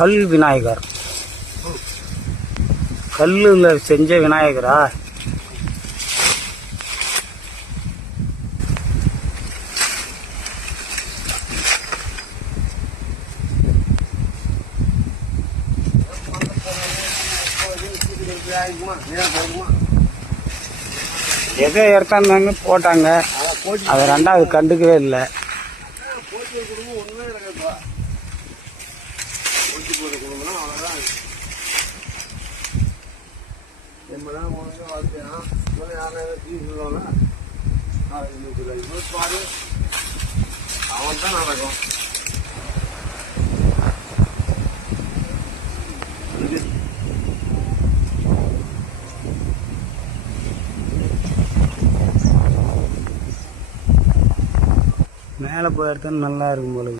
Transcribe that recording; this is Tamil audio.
கல் விநாயகர். கல்லில் செஞ்ச விநாயகரா? எதை எடுத்தாங்க போட்டாங்க, அதை ரெண்டாவது கண்டுக்கவே இல்லை. அவன் தான் நடக்கும். மேலே போய் எடுத்தா நல்லா இருக்கும் போல.